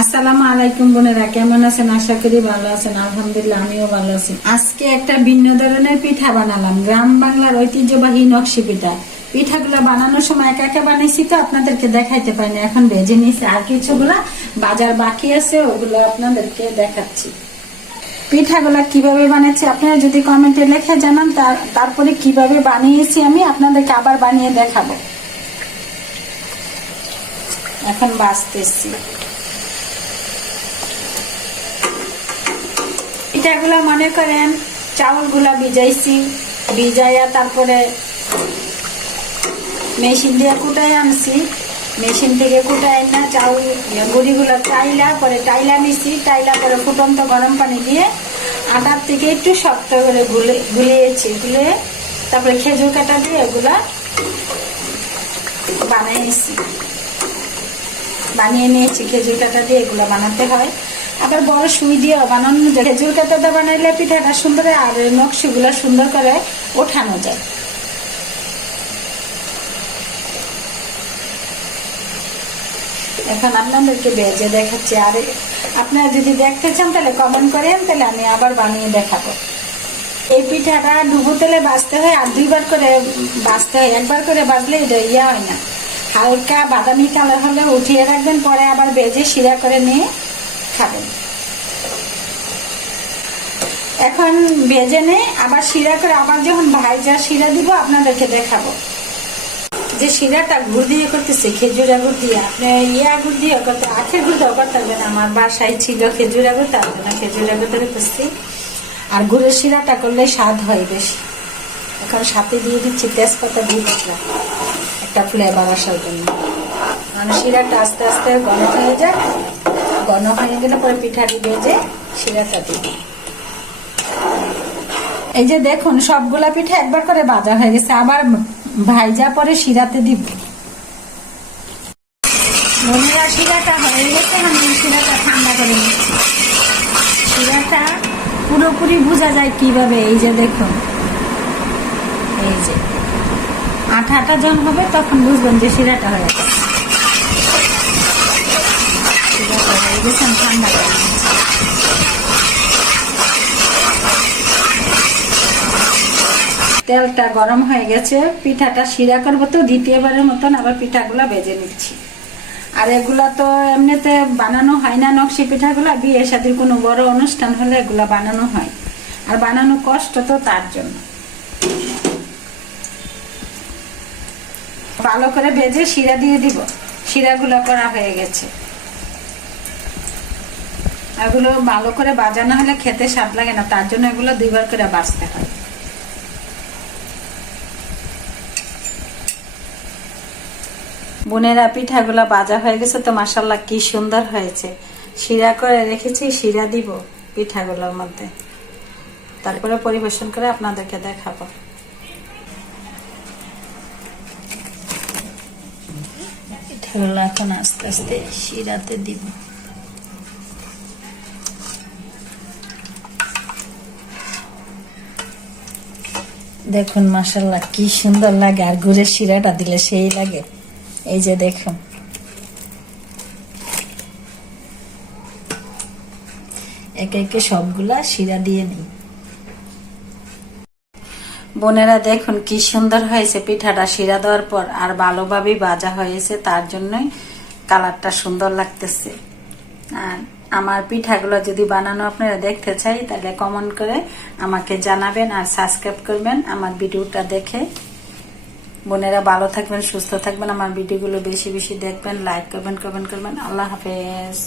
আসসালামু আলাইকুম বোনেরা, কেমন আছেন? আশা করি ভালো আছেন। আলহামদুলিল্লাহ, আমিও ভালো আছি। আজকে একটা ভিন্ন ধরনের পিঠা বানালাম, গ্রাম বাংলার ঐতিহ্যবাহী নকশি পিঠা। পিঠাগুলো বানানোর সময় একা একা বানাইছি তো আপনাদেরকে দেখাইতে পারিনি, এখন ভেজে নিয়েছি। আর কিছুগুলা বাজার বাকি আছে, ওগুলো আপনাদেরকে দেখাচ্ছি। পিঠাগুলা কিভাবে বানাচ্ছি আপনারা যদি কমেন্টে লিখে জানান, তারপরে কিভাবে বানিয়েছি আমি আপনাদেরকে আবার বানিয়ে দেখাবো। এখন বাছতেছি। পিঠাগুলা মনে করেন চাউলগুলা ভিজাইছি, ভিজাইয়া তারপরে মেশিন দিয়ে কুটাই আনছি। মেশিন থেকে কুটাই না চাউল গুড়িগুলা টাইলা পরে টাইলা নিছি, টাইলা পরে ফুটন্ত গরম পানি দিয়ে আটার থেকে একটু শক্ত করে গুলিয়েছি। গুলে তারপরে খেজুর কাটা দিয়ে এগুলা বানিয়ে নিয়েছি। খেজুর কাটা দিয়ে এগুলা বানাতে হয়, আবার বড় সুই দিয়েও বানানো যায়। খেজুর কাটাটা বানাইলে পিঠাটা সুন্দর আর নকশিগুলো সুন্দর করে ওঠানো যায়। এখন আপনাদেরকে ভেজে দেখাচ্ছি। আর আপনারা যদি দেখতে চান তাহলে কমেন্ট করেন, তাহলে আমি আবার বানিয়ে দেখাবো। এই পিঠাটা ডুবো তেলে ভাজতে হয় আর দুইবার করে ভাজতে হয়। একবার করে ভাজলে এটা ইয়া হয় না, হালকা বাদামি কালার হলে উঠিয়ে রাখবেন, পরে আবার ভেজে শিরা করে নিয়ে খাবেন। এখন ভেজে নে আবার শিরা করে আবার যখন ভাইজা শিরা দিব আপনাদেরকে দেখাবো। যে শিরাটা গুড় দিয়ে করতেছে, খেজুর গুড় দিয়ে। আপনি গুড় দিয়ে করতে, আখের গুড় দিয়েও করতে পারবেন। আমার বাসায় ছিল খেজুর গুড়, তার জন্য খেজুর গুড় দিয়ে করছি। আর গুড়ের শিরাটা করলে স্বাদ হয় বেশি। এখন সাথে দিয়ে দিচ্ছি তেজপাতা, দিয়ে দিচ্ছিলাম একটা ফ্লেভার আসার জন্য। মানে শিরাটা আস্তে আস্তে ঘন হয়ে যায়, ঘন হয়ে গেলে পরে পিঠাটি ভেজে শিরাটা দিই। এই যে দেখুন সবগুলা পিঠা একবার করে ভাজা হয়ে গেছে, আবার ভাইজা পরে শিরাতে দিব। বোনেরা, শিরাটা হয়ে গেছে, আমি শিরাটা ঠান্ডা করে নিচ্ছি। শিরাটা পুরোপুরি বোঝা যায় কিভাবে, এই যে দেখুন, এই যে আঠা আঠা যখন হবে তখন বুঝবেন যে শিরাটা হয়ে গেছে। শিরাটা হয়ে গেছে, আমি ঠান্ডা করে নিচ্ছি। তেলটা গরম হয়ে গেছে, পিঠাটা শিরা করবো তো দ্বিতীয়বারের মতন আবার পিঠাগুলা ভেজে নিচ্ছি। আর এগুলা তো এমনিতে বানানো হয় না, নকশি পিঠাগুলা বিয়ে শাদীর কোনো বড় অনুষ্ঠান হলে এগুলা বানানো হয়, আর বানানো কষ্ট তো, তার জন্য ভালো করে ভেজে শিরা দিয়ে দিব। শিরাগুলা করা হয়ে গেছে। এগুলো ভালো করে বাজানো হলে খেতে স্বাদ লাগে না, তার জন্য এগুলো দুইবার করে ভাজতে হয়। বোনেরা, পিঠাগুলা ভাজা হয়ে গেছে তো মাশাআল্লাহ কি সুন্দর হয়েছে। শিরা করে রেখেছি, শিরা দিব পিঠাগুলোর মধ্যে, তারপরে পরিবেশন করে আপনাদেরকে দেখাবো। পিঠাগুলো এখন আস্তে আস্তে শিরাতে দিব। দেখুন মাশাআল্লাহ কি সুন্দর লাগে, আর গুড়ের শিরাটা দিলে সেই লাগে। এই যে দেখুন, একে একে সবগুলা শিরা দিয়ে নিই। বোনেরা দেখুন কি সুন্দর হয়েছে পিঠাটা শিরা দেওয়ার পর, আর ভালোভাবেই ভাজা হয়েছে, তার জন্যই কালারটা সুন্দর লাগতেছে। আর আমার পিঠাগুলো যদি বানানো আপনারা দেখতে চাই তাহলে কমেন্ট করে আমাকে জানাবেন, আর সাবস্ক্রাইব করবেন আমার ভিডিওটা দেখে। বোনেরা ভালো থাকবেন, সুস্থ থাকবেন, আমার ভিডিওগুলো বেশি বেশি দেখবেন, লাইক করবেন, কমেন্ট করবেন। আল্লাহ হাফেজ।